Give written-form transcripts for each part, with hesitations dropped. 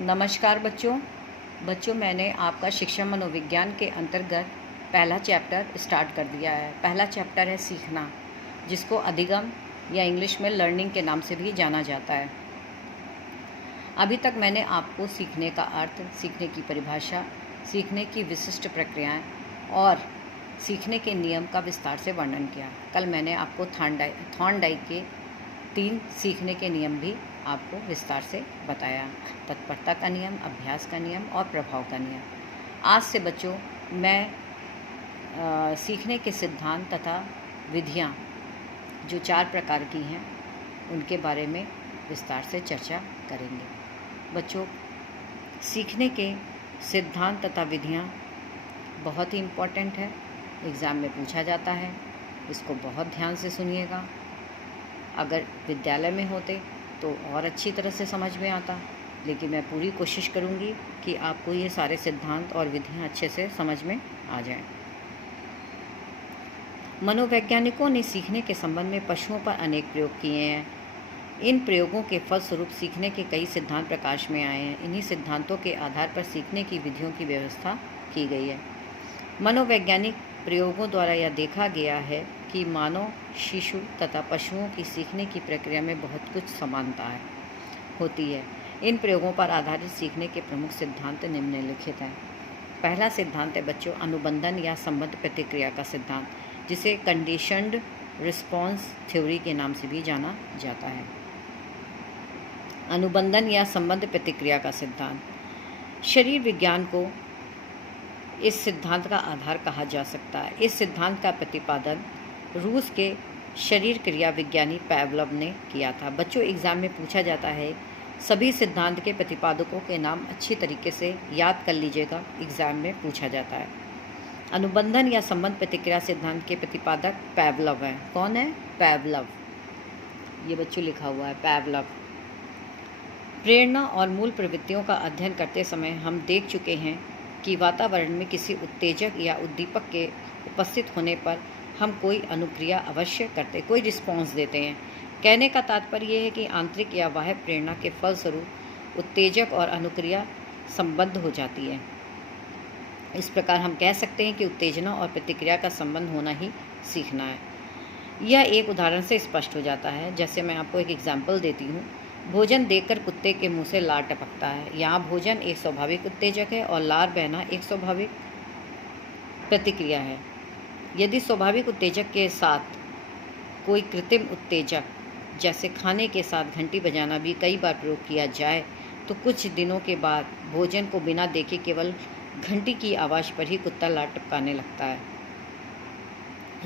नमस्कार बच्चों मैंने आपका शिक्षा मनोविज्ञान के अंतर्गत पहला चैप्टर स्टार्ट कर दिया है। पहला चैप्टर है सीखना, जिसको अधिगम या इंग्लिश में लर्निंग के नाम से भी जाना जाता है। अभी तक मैंने आपको सीखने का अर्थ, सीखने की परिभाषा, सीखने की विशिष्ट प्रक्रियाएं और सीखने के नियम का विस्तार से वर्णन किया। कल मैंने आपको थॉर्नडाइक के 3 सीखने के नियम भी आपको विस्तार से बताया। तत्परता का नियम, अभ्यास का नियम और प्रभाव का नियम। आज से बच्चों मैं सीखने के सिद्धांत तथा विधियाँ जो 4 प्रकार की हैं उनके बारे में विस्तार से चर्चा करेंगे। बच्चों, सीखने के सिद्धांत तथा विधियाँ बहुत ही इम्पोर्टेंट है, एग्ज़ाम में पूछा जाता है। इसको बहुत ध्यान से सुनिएगा। अगर विद्यालय में होते तो और अच्छी तरह से समझ में आता, लेकिन मैं पूरी कोशिश करूँगी कि आपको ये सारे सिद्धांत और विधियाँ अच्छे से समझ में आ जाएं। मनोवैज्ञानिकों ने सीखने के संबंध में पशुओं पर अनेक प्रयोग किए हैं। इन प्रयोगों के फलस्वरूप सीखने के कई सिद्धांत प्रकाश में आए हैं। इन्हीं सिद्धांतों के आधार पर सीखने की विधियों की व्यवस्था की गई है। मनोवैज्ञानिक प्रयोगों द्वारा यह देखा गया है कि मानव, शिशु तथा पशुओं की सीखने की प्रक्रिया में बहुत कुछ समानता होती है। इन प्रयोगों पर आधारित सीखने के प्रमुख सिद्धांत निम्नलिखित हैं। पहला सिद्धांत है बच्चों अनुबंधन या संबंध प्रतिक्रिया का सिद्धांत, जिसे कंडीशनड रिस्पॉन्स थ्योरी के नाम से भी जाना जाता है। अनुबंधन या संबंध प्रतिक्रिया का सिद्धांत शरीर विज्ञान को इस सिद्धांत का आधार कहा जा सकता है। इस सिद्धांत का प्रतिपादन रूस के शरीर क्रिया विज्ञानी पावलोव ने किया था। बच्चों, एग्ज़ाम में पूछा जाता है, सभी सिद्धांत के प्रतिपादकों के नाम अच्छी तरीके से याद कर लीजिएगा, एग्ज़ाम में पूछा जाता है। अनुबंधन या संबंध प्रतिक्रिया सिद्धांत के प्रतिपादक पावलोव हैं। कौन है? पावलोव। ये बच्चों लिखा हुआ है, पावलोव। प्रेरणा और मूल प्रवृत्तियों का अध्ययन करते समय हम देख चुके हैं कि वातावरण में किसी उत्तेजक या उद्दीपक के उपस्थित होने पर हम कोई अनुक्रिया अवश्य करते, कोई रिस्पॉन्स देते हैं। कहने का तात्पर्य यह है कि आंतरिक या बाह्य प्रेरणा के फलस्वरूप उत्तेजक और अनुक्रिया संबद्ध हो जाती है। इस प्रकार हम कह सकते हैं कि उत्तेजना और प्रतिक्रिया का संबंध होना ही सीखना है। यह एक उदाहरण से स्पष्ट हो जाता है। जैसे मैं आपको एक एग्जाम्पल देती हूँ। भोजन देखकर कुत्ते के मुंह से लार टपकता है। यहाँ भोजन एक स्वाभाविक उत्तेजक है और लार बहना एक स्वाभाविक प्रतिक्रिया है। यदि स्वाभाविक उत्तेजक के साथ कोई कृत्रिम उत्तेजक, जैसे खाने के साथ घंटी बजाना भी कई बार प्रयोग किया जाए, तो कुछ दिनों के बाद भोजन को बिना देखे केवल घंटी की आवाज़ पर ही कुत्ता लार टपकाने लगता है।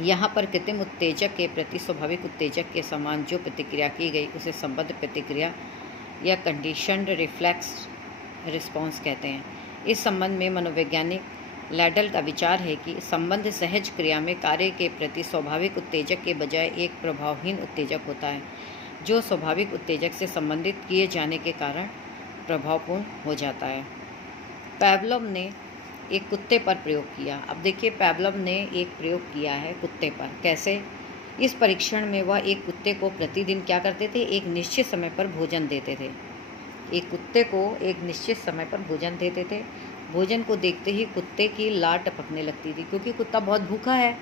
यहाँ पर कृत्रिम उत्तेजक के प्रति स्वाभाविक उत्तेजक के समान जो प्रतिक्रिया की गई उसे संबद्ध प्रतिक्रिया या कंडीशनड रिफ्लेक्स रिस्पॉन्स कहते हैं। इस संबंध में मनोवैज्ञानिक लैडल का विचार है कि संबंध सहज क्रिया में कार्य के प्रति स्वाभाविक उत्तेजक के बजाय एक प्रभावहीन उत्तेजक होता है, जो स्वाभाविक उत्तेजक से संबंधित किए जाने के कारण प्रभावपूर्ण हो जाता है। पावलोव ने एक कुत्ते पर प्रयोग किया। अब देखिए, पावलोव ने एक प्रयोग किया है कुत्ते पर। कैसे? इस परीक्षण में वह एक कुत्ते को प्रतिदिन क्या करते थे? एक निश्चित समय पर भोजन देते थे। एक कुत्ते को एक निश्चित समय पर भोजन देते थे। भोजन को देखते ही कुत्ते की लार टपकने लगती थी, क्योंकि कुत्ता बहुत भूखा है,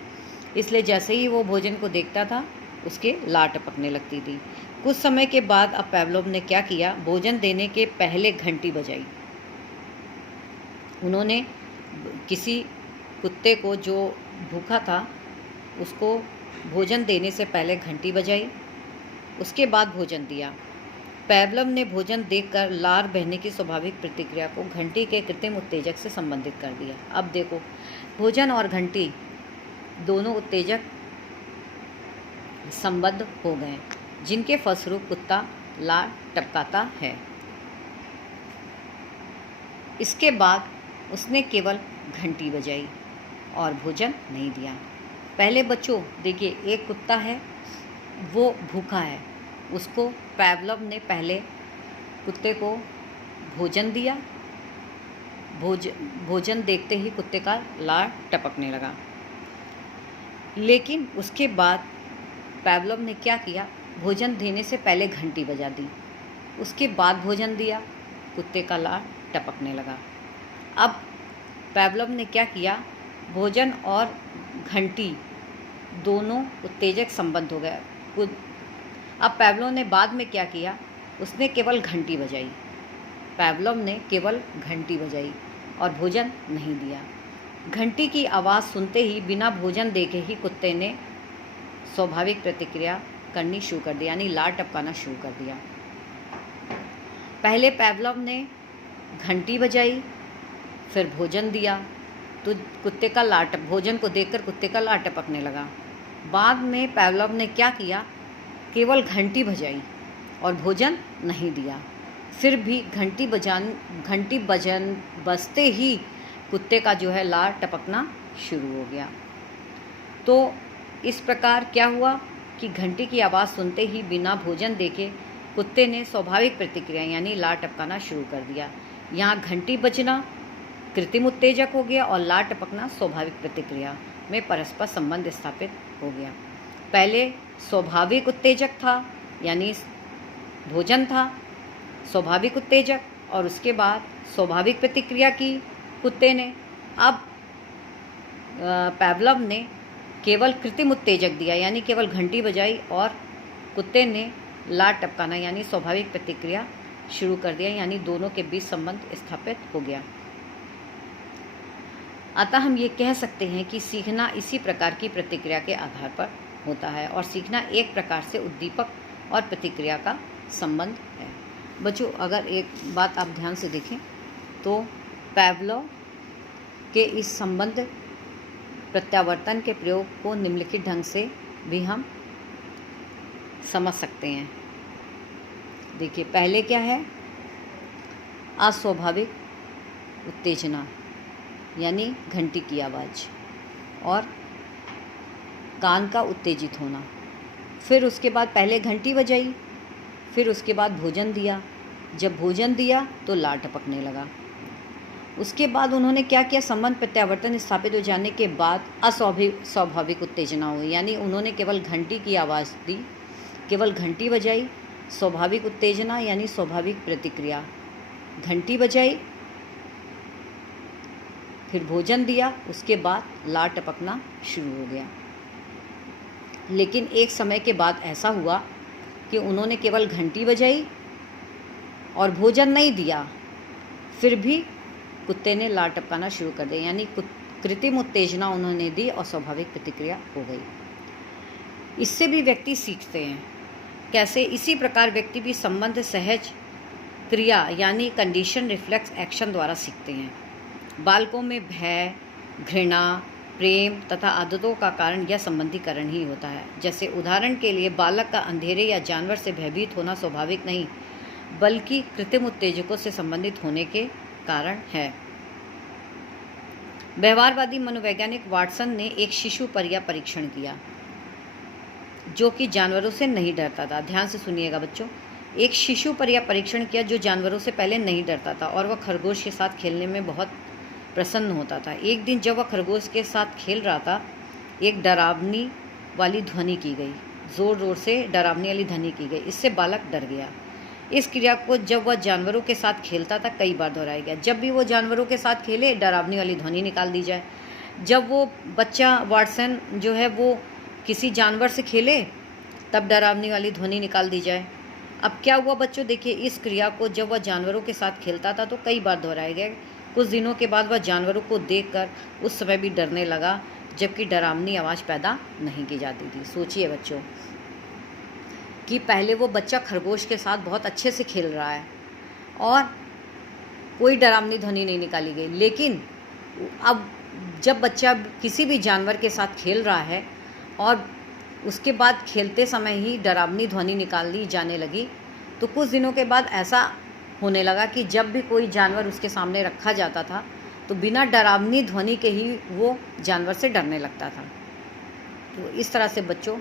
इसलिए जैसे ही वो भोजन को देखता था उसके लार टपकने लगती थी। कुछ समय के बाद अब पावलोव ने क्या किया? भोजन देने के पहले घंटी बजाई। उन्होंने किसी कुत्ते को जो भूखा था उसको भोजन देने से पहले घंटी बजाई, उसके बाद भोजन दिया। पावलोव ने भोजन देखकर लार बहने की स्वाभाविक प्रतिक्रिया को घंटी के कृत्रिम उत्तेजक से संबंधित कर दिया। अब देखो, भोजन और घंटी दोनों उत्तेजक संबद्ध हो गए, जिनके फलस्वरूप कुत्ता लार टपकाता है। इसके बाद उसने केवल घंटी बजाई और भोजन नहीं दिया। पहले बच्चों देखिए, एक कुत्ता है, वो भूखा है, उसको पावलोव ने पहले कुत्ते को भोजन दिया। भोजन देखते ही कुत्ते का लार टपकने लगा। लेकिन उसके बाद पावलोव ने क्या किया? भोजन देने से पहले घंटी बजा दी, उसके बाद भोजन दिया। कुत्ते का लार टपकने लगा। अब पावलोव ने क्या किया, भोजन और घंटी दोनों उत्तेजक संबंध हो गया। अब पावलोव ने बाद में क्या किया, उसने केवल घंटी बजाई। पावलोव ने केवल घंटी बजाई और भोजन नहीं दिया। घंटी की आवाज़ सुनते ही बिना भोजन देखे ही कुत्ते ने स्वाभाविक प्रतिक्रिया करनी शुरू कर दी, यानी लार टपकाना शुरू कर दिया। पहले पावलोव ने घंटी बजाई, फिर भोजन दिया, तो कुत्ते का लार भोजन को देखकर कुत्ते का लार टपकने लगा। बाद में पावलोव ने क्या किया, केवल घंटी बजाई और भोजन नहीं दिया। फिर भी घंटी बजते ही कुत्ते का जो है लार टपकना शुरू हो गया। तो इस प्रकार क्या हुआ कि घंटी की आवाज़ सुनते ही बिना भोजन देखे कुत्ते ने स्वाभाविक प्रतिक्रिया यानी लार टपकाना शुरू कर दिया। यहाँ घंटी बजना कृत्रिम उत्तेजक हो गया और लार टपकना स्वाभाविक प्रतिक्रिया में परस्पर संबंध स्थापित हो गया। पहले स्वाभाविक उत्तेजक था यानी भोजन था स्वाभाविक उत्तेजक, और उसके बाद स्वाभाविक प्रतिक्रिया की कुत्ते ने। अब पावलोव ने केवल कृत्रिम उत्तेजक दिया यानी केवल घंटी बजाई और कुत्ते ने लार टपकाना यानी स्वाभाविक प्रतिक्रिया शुरू कर दिया, यानी दोनों के बीच संबंध स्थापित हो गया। अतः हम ये कह सकते हैं कि सीखना इसी प्रकार की प्रतिक्रिया के आधार पर होता है और सीखना एक प्रकार से उद्दीपक और प्रतिक्रिया का संबंध है। बच्चों, अगर एक बात आप ध्यान से देखें तो पावलोव के इस संबंध प्रत्यावर्तन के प्रयोग को निम्नलिखित ढंग से भी हम समझ सकते हैं। देखिए, पहले क्या है, अस्वाभाविक उत्तेजना यानी घंटी की आवाज़ और कान का उत्तेजित होना। फिर उसके बाद पहले घंटी बजाई, फिर उसके बाद भोजन दिया। जब भोजन दिया तो लार टपकने लगा। उसके बाद उन्होंने क्या किया, संबंध प्रत्यावर्तन स्थापित हो जाने के बाद स्वाभाविक उत्तेजना हुई, यानी उन्होंने केवल घंटी की आवाज़ दी, केवल घंटी बजाई, स्वाभाविक उत्तेजना यानी स्वाभाविक प्रतिक्रिया, घंटी बजाई, फिर भोजन दिया, उसके बाद लार टपकना शुरू हो गया। लेकिन एक समय के बाद ऐसा हुआ कि उन्होंने केवल घंटी बजाई और भोजन नहीं दिया, फिर भी कुत्ते ने लार टपकाना शुरू कर दिया, यानी कृत्रिम उत्तेजना उन्होंने दी और स्वाभाविक प्रतिक्रिया हो गई। इससे भी व्यक्ति सीखते हैं। कैसे? इसी प्रकार व्यक्ति भी संबंध सहज क्रिया यानी कंडीशन रिफ्लेक्स एक्शन द्वारा सीखते हैं। बालकों में भय, घृणा, प्रेम तथा आदतों का कारण यह संबंधीकरण ही होता है। जैसे उदाहरण के लिए बालक का अंधेरे या जानवर से भयभीत होना स्वाभाविक नहीं बल्कि कृत्रिम उत्तेजकों से संबंधित होने के कारण है। व्यवहारवादी मनोवैज्ञानिक वाटसन ने एक शिशु पर यह परीक्षण किया जो कि जानवरों से नहीं डरता था। ध्यान से सुनिएगा बच्चों, एक शिशु पर यह परीक्षण किया जो जानवरों से पहले नहीं डरता था और वह खरगोश के साथ खेलने में बहुत प्रसन्न होता था। एक दिन जब वह खरगोश के साथ खेल रहा था, एक डरावनी वाली ध्वनि की गई, ज़ोर ज़ोर से डरावनी वाली ध्वनि की गई। इससे बालक डर गया। इस क्रिया को जब वह जानवरों के साथ खेलता था कई बार दोहराया गया। जब भी वो जानवरों के साथ खेले, डरावनी वाली ध्वनि निकाल दी जाए। जब वो बच्चा वाटसन जो है वो किसी जानवर से खेले, तब डरावनी वाली ध्वनि निकाल दी जाए। अब क्या हुआ बच्चों, देखिए, इस क्रिया को जब वह जानवरों के साथ खेलता था तो कई बार दोहराया गया। कुछ दिनों के बाद वह जानवरों को देखकर उस समय भी डरने लगा, जबकि डरावनी आवाज़ पैदा नहीं की जाती थी। सोचिए बच्चों कि पहले वो बच्चा खरगोश के साथ बहुत अच्छे से खेल रहा है और कोई डरावनी ध्वनि नहीं निकाली गई, लेकिन अब जब बच्चा किसी भी जानवर के साथ खेल रहा है और उसके बाद खेलते समय ही डरावनी ध्वनि निकाल दी जाने लगी, तो कुछ दिनों के बाद ऐसा होने लगा कि जब भी कोई जानवर उसके सामने रखा जाता था तो बिना डरावनी ध्वनि के ही वो जानवर से डरने लगता था। तो इस तरह से बच्चों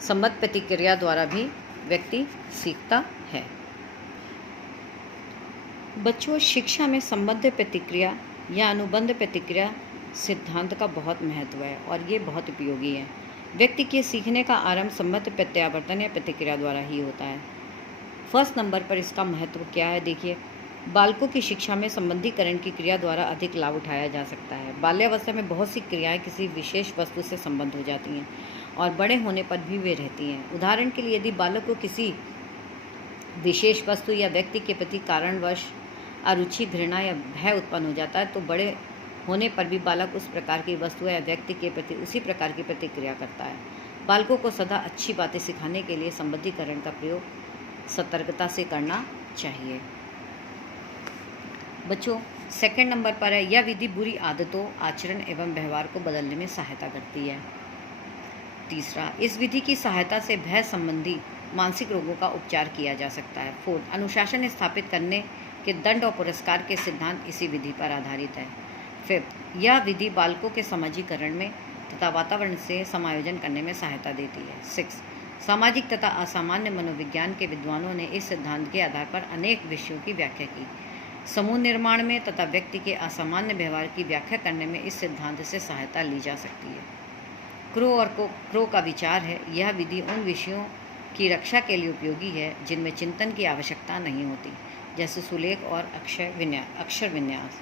संबंध प्रतिक्रिया द्वारा भी व्यक्ति सीखता है। बच्चों, शिक्षा में संबंध प्रतिक्रिया या अनुबंध प्रतिक्रिया सिद्धांत का बहुत महत्व है और ये बहुत उपयोगी है। व्यक्ति के सीखने का आरंभ संबंध प्रत्यावर्तन या प्रतिक्रिया द्वारा ही होता है। फर्स्ट नंबर पर इसका महत्व क्या है, देखिए, बालकों की शिक्षा में संबंधीकरण की क्रिया द्वारा अधिक लाभ उठाया जा सकता है। बाल्यावस्था में बहुत सी क्रियाएं किसी विशेष वस्तु से संबंध हो जाती हैं और बड़े होने पर भी वे रहती हैं। उदाहरण के लिए यदि बालक को किसी विशेष वस्तु या व्यक्ति के प्रति कारणवश अरुचि, घृणा या भय उत्पन्न हो जाता है तो बड़े होने पर भी बालक उस प्रकार की वस्तु या व्यक्ति के प्रति उसी प्रकार की प्रतिक्रिया करता है। बालकों को सदा अच्छी बातें सिखाने के लिए संबंधीकरण का प्रयोग सतर्कता से करना चाहिए। बच्चों, सेकंड नंबर पर है, यह विधि बुरी आदतों, आचरण एवं व्यवहार को बदलने में सहायता करती है। तीसरा, इस विधि की सहायता से भय संबंधी मानसिक रोगों का उपचार किया जा सकता है। फोर्थ, अनुशासन स्थापित करने के दंड और पुरस्कार के सिद्धांत इसी विधि पर आधारित है। फिफ्थ, यह विधि बालकों के समाजीकरण में तथा वातावरण से समायोजन करने में सहायता देती है। सिक्स, सामाजिक तथा असामान्य मनोविज्ञान के विद्वानों ने इस सिद्धांत के आधार पर अनेक विषयों की व्याख्या की। समूह निर्माण में तथा व्यक्ति के असामान्य व्यवहार की व्याख्या करने में इस सिद्धांत से सहायता ली जा सकती है। क्रो का विचार है, यह विधि उन विषयों की रक्षा के लिए उपयोगी है जिनमें चिंतन की आवश्यकता नहीं होती, जैसे सुलेख और अक्षर विन्यास।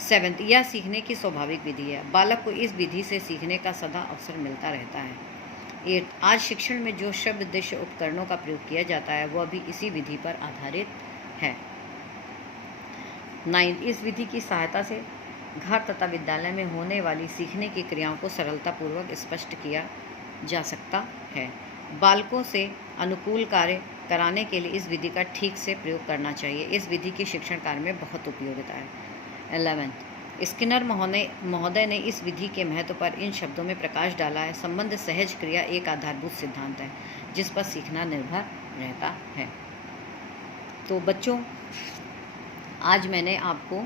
सेवेंथ, यह सीखने की स्वाभाविक विधि है। बालक को इस विधि से सीखने का सदा अवसर मिलता रहता है। एट्थ, आज शिक्षण में जो शब्द दृश्य उपकरणों का प्रयोग किया जाता है वह भी इसी विधि पर आधारित है। नाइन्थ, इस विधि की सहायता से घर तथा विद्यालय में होने वाली सीखने की क्रियाओं को सरलतापूर्वक स्पष्ट किया जा सकता है। बालकों से अनुकूल कार्य कराने के लिए इस विधि का ठीक से प्रयोग करना चाहिए। इस विधि की शिक्षण कार्य में बहुत उपयोगिता है। 11, स्किनर महोदय ने इस विधि के महत्व पर इन शब्दों में प्रकाश डाला है, संबंध सहज क्रिया एक आधारभूत सिद्धांत है जिस पर सीखना निर्भर रहता है। तो बच्चों, आज मैंने आपको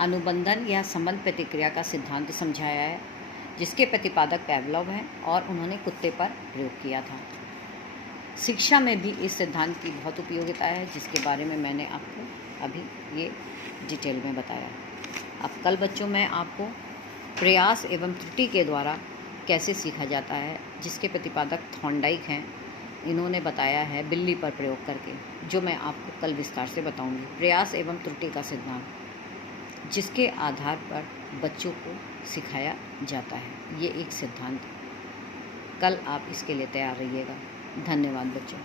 अनुबंधन या संबंध प्रतिक्रिया का सिद्धांत समझाया है, जिसके प्रतिपादक पैवलोव हैं और उन्होंने कुत्ते पर प्रयोग किया था। शिक्षा में भी इस सिद्धांत की बहुत उपयोगिता है, जिसके बारे में मैंने आपको अभी ये डिटेल में बताया। अब कल बच्चों मैं आपको प्रयास एवं त्रुटि के द्वारा कैसे सीखा जाता है, जिसके प्रतिपादक थॉर्नडाइक हैं, इन्होंने बताया है बिल्ली पर प्रयोग करके, जो मैं आपको कल विस्तार से बताऊंगी। प्रयास एवं त्रुटि का सिद्धांत, जिसके आधार पर बच्चों को सिखाया जाता है, ये एक सिद्धांत। कल आप इसके लिए तैयार रहिएगा। धन्यवाद बच्चों।